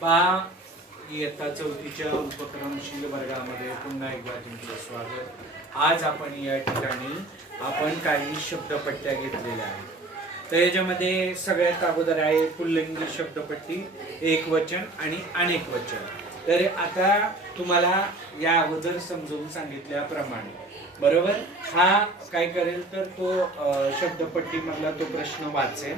पहा इयत्ता चौथीच्या उपक्रमशील वर्गामध्ये पुन्हा एकदा तुमचं स्वागत. आज आपण या ठिकाणी आपण काही शब्दपट्ट्या घेतलेल्या आहेत. तर याच्यामध्ये सगळ्यात अगोदर आहे पुल्लिंगी शब्दपट्टी एक वचन आणि अनेक वचन. तर आता तुम्हाला या अगोदर समजवून सांगितल्याप्रमाणे बरोबर? हा काय करेल तर तो शब्दपट्टीमधला तो प्रश्न वाचेल.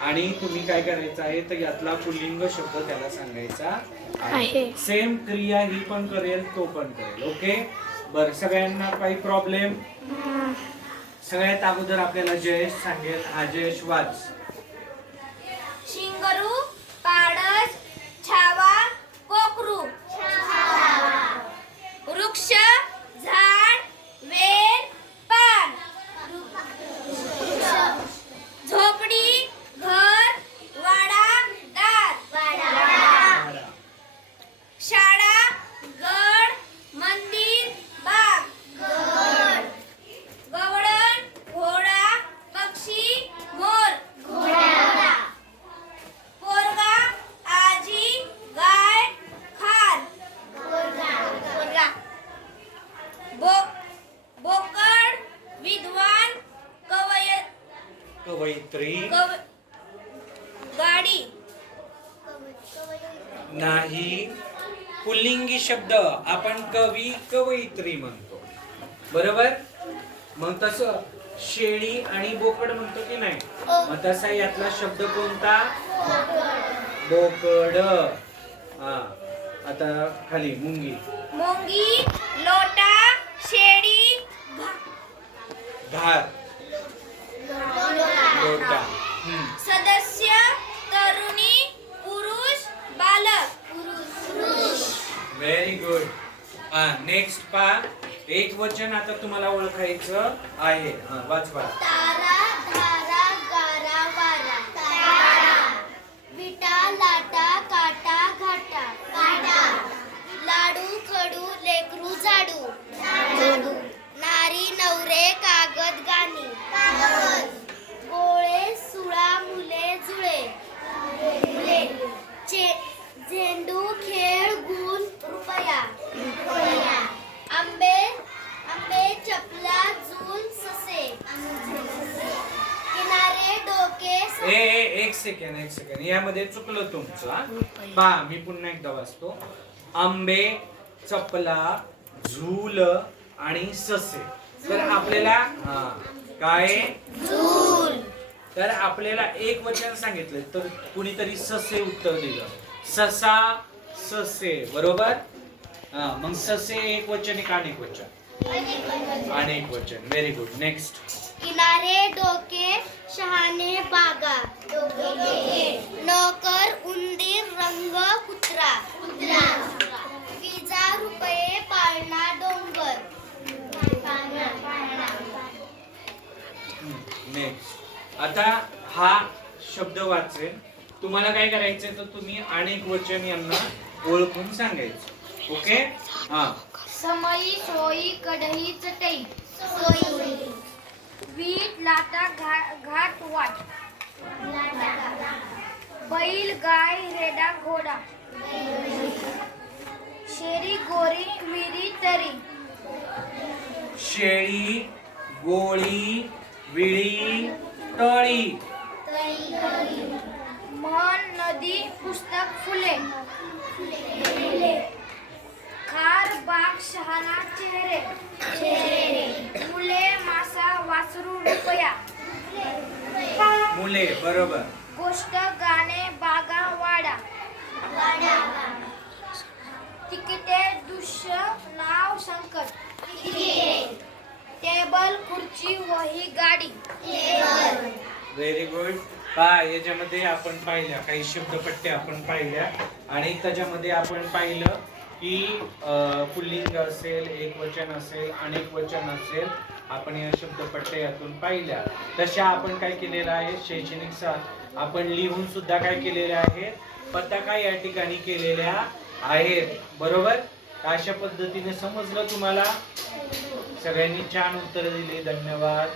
आणि तुम्ही काय करायचं आहे तर यातला पुल्लिंग शब्द त्याला सांगायचा आहे. सेम क्रिया ही पण करेल तो पण करेल ओके? बर सगळ्यांना काही प्रॉब्लेम सगळ्यात अगोदर आपल्याला जयेश सांगेल. हा जयेश वाच. कवयित्री कव गाडी. नाही. पुल्लिंगी शब्द आपण कवी कवयित्री म्हणतो. बरोबर? मग तस शेळी आणि बोकड म्हणतो की नाही? मग तसा यातला शब्द कोणता? बोकड. हा. आता खाली मुंगी. मोंगी लोटा शेळी घार लोटा हम्म. सदस्य तरुणी पुरुष बालक व्हेरी गुड हा नेक्स्ट पा एक वचन आता तुम्हाला ओळखायचं आहे. हा वाच पा तारा धारा गारा वारा. तारा. विटा लाटा काटा घाटा. काटा लाडू खडू लेकरू झाडू. झाडू. नारी नवरे कागद गाणी. कागद गोळे सुळा मुले जुळे मुले चे झेंडू खेळ गुण रुपया रुपया आंबे आंबे चपला जून ससे किनारे डोके ए ए, एक सेकंड एक सेकंड यामध्ये चुकलं तुमचं? पहा मी पुन्हा एकदा वाचतो. आंबे चपला झूल आणि ससे. तर आपल्याला हा काय? तर आपल्याला एक वचन सांगितलं तर कुणीतरी ससे उत्तर दिलं. ससा ससे. बरोबर? हा मग ससे एक वचन एक अनेक वचन. अनेक वचन. व्हेरी गुड नेक्स्ट किनारे डोके शहाणे बागा. नोकर उंदीर रंग कुत्रा. कुत्रा विजा रुपये पाळणा डोंगर. नेक्स्ट आता हा शब्द वाचेल. तुम्हाला काय करायचंय तर तुम्ही अनेक वचन यांना ओळखून सांगायचं. ओके हा. समई सोई कढई चटई सोई वीट लाटा घा- घाट वाट. बैल गाय रेडा घोडा. शेरी गोरी विरी तरी. शेळी गोळी विळी तळी. मन नदी पुस्तक फुले खार बाग शहाणा चेहरे. मुले मासा वासरू रुपया. मुले बरोबर. गोष्ट गाणे बागा वाडा. तिकिटे दृश्य नाव संकट. टेबल खुर्ची वही गाडी. व्हेरी गुड पहा याच्यामध्ये आपण पाहिल्या काही शब्दपट्ट्या आपण पाहिल्या. आणि त्याच्यामध्ये आपण पाहिलं की पुल्लिंग असेल एक वचन असेल अनेक वचन असेल आपण या शब्दपट्ट्या यातून पाहिल्या. तशा आपण काय केलेलं आहे? शैक्षणिक सा आपण लिहून सुद्धा काय केलेल्या आहेत पताका या ठिकाणी केलेल्या आहेत? बरोबर? अशा पद्धतीने समजलं तुम्हाला? सगळ्यांनी छान उत्तर दिली. धन्यवाद.